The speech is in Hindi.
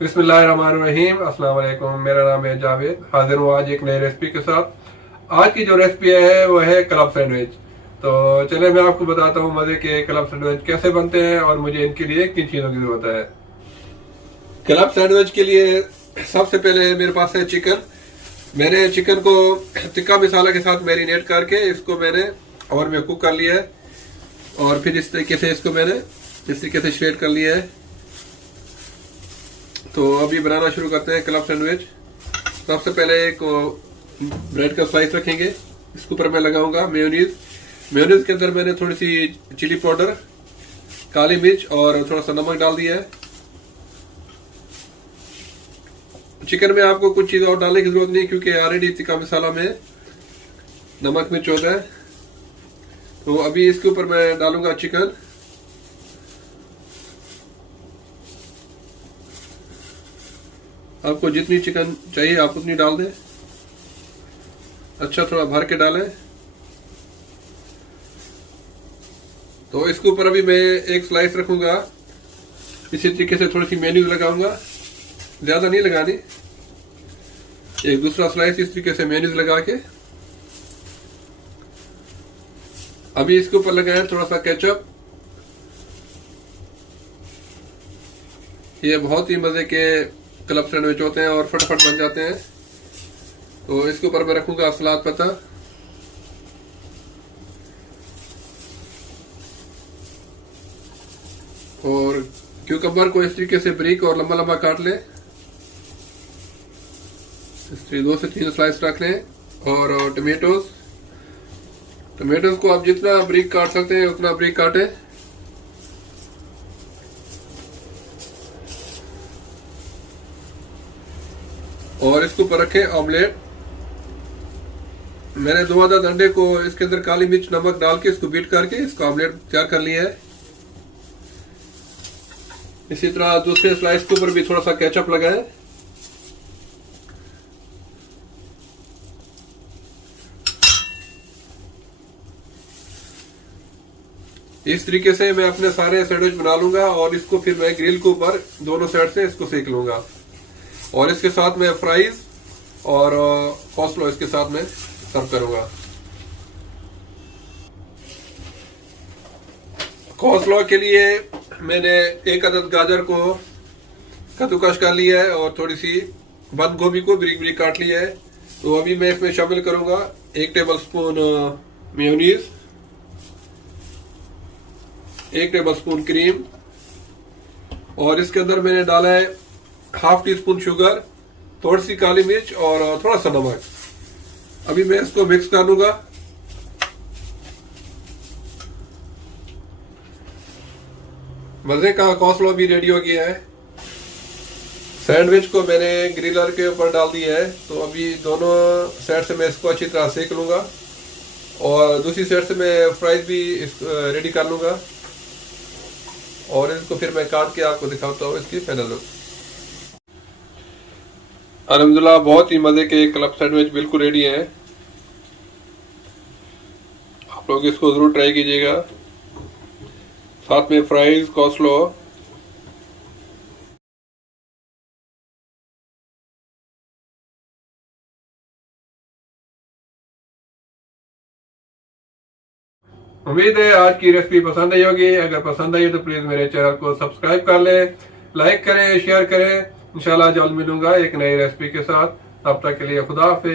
बिस्मिल्लाहिर्रहमानिर्रहीम। अस्सलाम वालेकुम। मेरा नाम है जावेद। हाजिर हूँ आज एक नई रेसिपी के साथ। आज की जो रेसिपी है वो है क्लब सैंडविच। तो चलिए मैं आपको बताता हूँ मज़े के क्लब सैंडविच कैसे बनते हैं और मुझे इनके लिए किन चीज़ों की ज़रूरत है। क्लब सैंडविच के लिए सबसे पहले मेरे पास है चिकन। मैंने चिकन को टिक्का मसाला के साथ मैरिनेट करके इसको मैंने ओवन में कुक कर लिया है और फिर इस तरीके से इसको मैंने इस तरीके से श्रेड कर लिया है। तो अभी बनाना शुरू करते हैं क्लब सैंडविच। सबसे पहले एक ब्रेड का स्लाइस रखेंगे। इसके ऊपर मैं लगाऊंगा मेयोनीज। मेयोनीज के अंदर मैंने थोड़ी सी चिली पाउडर, काली मिर्च और थोड़ा सा नमक डाल दिया है। चिकन में आपको कुछ चीज़ और डालने की जरूरत नहीं क्योंकि ऑलरेडी टिक्का मसाला में नमक मिर्च होता है। तो अभी इसके ऊपर मैं डालूंगा चिकन। आपको जितनी चिकन चाहिए आप उतनी डाल दें। अच्छा थोड़ा भर के डालें। तो इसके ऊपर अभी मैं एक स्लाइस रखूंगा। इसी तरीके से थोड़ी सी मेयोनीज लगाऊंगा, ज्यादा नहीं लगानी। एक दूसरा स्लाइस इस तरीके से मेयोनीज लगा के अभी इसके ऊपर लगाएं थोड़ा सा केचप। ये बहुत ही मजे के क्लब सैंडविच होते हैं और फटाफट बन जाते हैं। तो इसके ऊपर मैं रखूंगा सलाद पत्ता और क्यूकम्बर को इस तरीके से बारीक और लंबा लंबा काट लें। इसलिए 2 से 3 स्लाइस रख लें। और टमेटोज को आप जितना बारीक काट सकते हैं उतना बारीक काटें। और इसके ऊपर रखें ऑमलेट। मैंने 2 आधा अंडे को इसके अंदर काली मिर्च नमक डाल के इसको बीट करके इसका ऑमलेट तैयार कर लिया है। इसी तरह दूसरे स्लाइस के ऊपर भी थोड़ा सा केचप लगाएं। इस तरीके से मैं अपने सारे सैंडविच बना लूंगा और इसको फिर मैं ग्रिल के ऊपर दोनों साइड से इसको सेक लूंगा। और इसके साथ मैं फ्राइज और कॉस्लो इसके साथ में सर्व करूंगा। कॉस्लो के लिए मैंने 1 अदद गाजर को कद्दूकस कर लिया है और थोड़ी सी बंद गोभी को बारीक बारीक काट लिया है। तो अभी मैं इसमें शामिल करूंगा 1 table spoon mayonnaise, 1 table spoon cream और इसके अंदर मैंने डाला है ½ टीस्पून शुगर, थोड़ी सी काली मिर्च और थोड़ा सा नमक। अभी मैं इसको मिक्स कर लूंगा। मजे का कॉस्लो भी रेडी हो गया है। सैंडविच को मैंने ग्रिलर के ऊपर डाल दिया है। तो अभी दोनों साइड से मैं इसको अच्छी तरह सेक लूंगा और दूसरी साइड से मैं फ्राइज भी रेडी कर लूंगा और इसको फिर मैं काट के आपको दिखाता हूँ इसकी फाइनल लुक। अल्हम्दुलिल्लाह बहुत ही मजे के क्लब सैंडविच बिल्कुल रेडी है। आप लोग इसको जरूर ट्राई कीजिएगा। साथ में फ्राइज, कॉस्लो। उम्मीद है आज की रेसिपी पसंद आई होगी। अगर पसंद आई तो प्लीज मेरे चैनल को सब्सक्राइब कर लें, लाइक करें, शेयर करें। इंशाल्लाह जल्द मिलूंगा एक नई रेसिपी के साथ। तब तक के लिए खुदा हाफिज़।